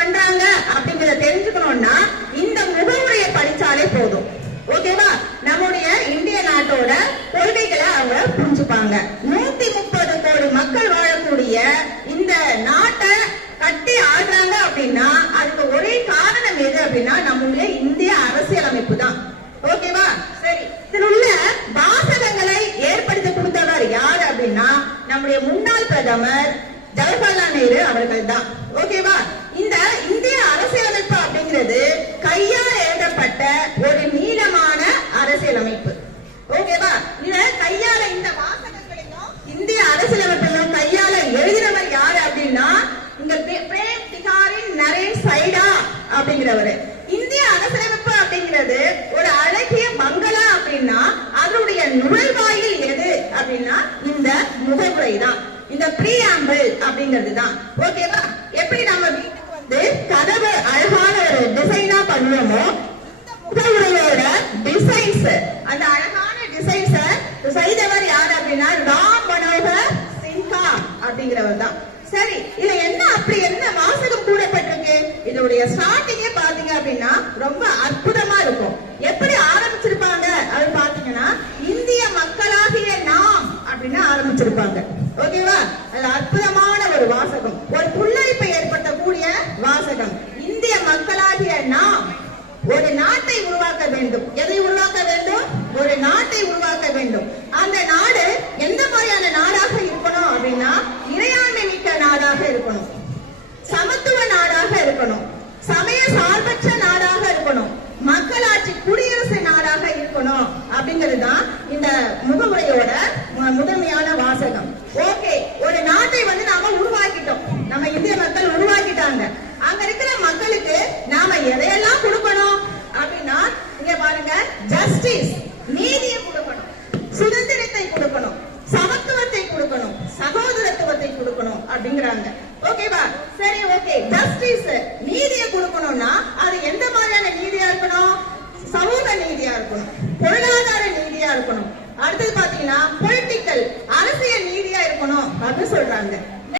பண்றாங்க அப்படிங்கறத தெரிஞ்சுக்கணும்னா இந்த முகவுரையை படிச்சாலே போதும். ஓகேவா? நம்முடைய இந்திய நாட்டோட கொள்கைகளை அவங்க புரிஞ்சுப்பாங்க. 130 கோடி மக்கள் வாழக்கூடிய இந்த நாட்டை கட்டி ஆடுறாங்க அப்படின்னா அதுக்கு ஒரே காரணம் எது அப்படின்னா நம்முடைய இந்திய அரசியலமைப்பு தான். ஓகேவா? சரி, இதில் உள்ள வாசகங்களை ஏற்படுத்தி கொடுத்தவர் யார் அப்படின்னா நம்முடைய முன்னாள் பிரதமர் ஜவஹர்லால் நேரு அவர்கள் தான். ஓகேவா? இந்த இந்திய அரசியலமைப்பு அப்படிங்கிறது கையால் எழுதப்பட்ட ஒரு நீளமான அரசியலமைப்பு. ஓகேவா? இத கையால இந்த வாசகங்களையும் இந்திய அரசியலமைப்பையும் கையால எழுதினவர் யாரு அப்படின்னா இங்க பிரேம் திகாரி நரேன் சைடா அப்படிங்கிறவரு. இந்திய அரசியலமைப்பு அப்படிங்கிறது ஒரு அழகிய பங்களா அப்படின்னா அதனுடைய நுழைவாயில் எது அப்படின்னா இந்த முகவுரை தான், இந்த பிரீஆம்பிள் அப்படிங்கிறது தான். ஓகேவா? எப்படி நம்ம வீட்டுக்கு வந்து கதவு அழகான ஒரு டிசைனா பண்ணுவோமோ இந்த முகவுரையோட டிசைன்ஸ், அந்த அழகான டிசைன்ஸ் செய்தவர் யார் அப்படின்னா ராம் மனோகர் சின்ஹா அப்படிங்கிறவர் தான். சரி, இதுல என்ன அப்படி என்ன வாசகம் கூடப்பட்டிருக்கு? இதோடைய ஸ்டார்டிங்கே பாத்தீங்க அப்படின்னா ரொம்ப அற்புதமா இருக்கும். எப்படி ஆரம்பிச்சிருப்பாங்க அப்படின்னு பாத்தீங்கன்னா இந்திய மக்களாகிய நாம் அப்படின்னு ஆரம்பிச்சிருப்பாங்க. ஓகேவா? அது அற்புதமான ஒரு வாசகம், ஒரு புல்லரிப்பை ஏற்படுத்தக்கூடிய வாசகம். இந்திய மக்களாகிய நாம் ஒரு நாட்டை உருவாக்க வேண்டும். எதை உருவாக்க வேண்டும்? ஒரு நாட்டை உருவாக்க வேண்டும். அந்த நாடு எந்த மாதிரியான நாடாக இருக்கணும் அப்படின்னா இறையாண்மை மிக்க நாடாக இருக்கணும், சமத்துவ நாடாக இருக்கணும், சமய சார்பற்ற நாடாக இருக்கணும், மக்களாட்சி குடியரசு நாடாக இருக்கணும் அப்படிங்கிறது தான் இந்த முகவுரையோட முதன்மையான வாசகம். ஓகே, ஒரு நாட்டை வந்து நாம உருவாக்கிட்டோம், நம்ம இந்திய மக்கள் உருவாக்கிட்டாங்க. அங்க இருக்கிற மக்களுக்கு நாம எதையெல்லாம் கொடுக்கணும் அப்படின்னா இங்க பாருங்க, ஜஸ்டிஸ்,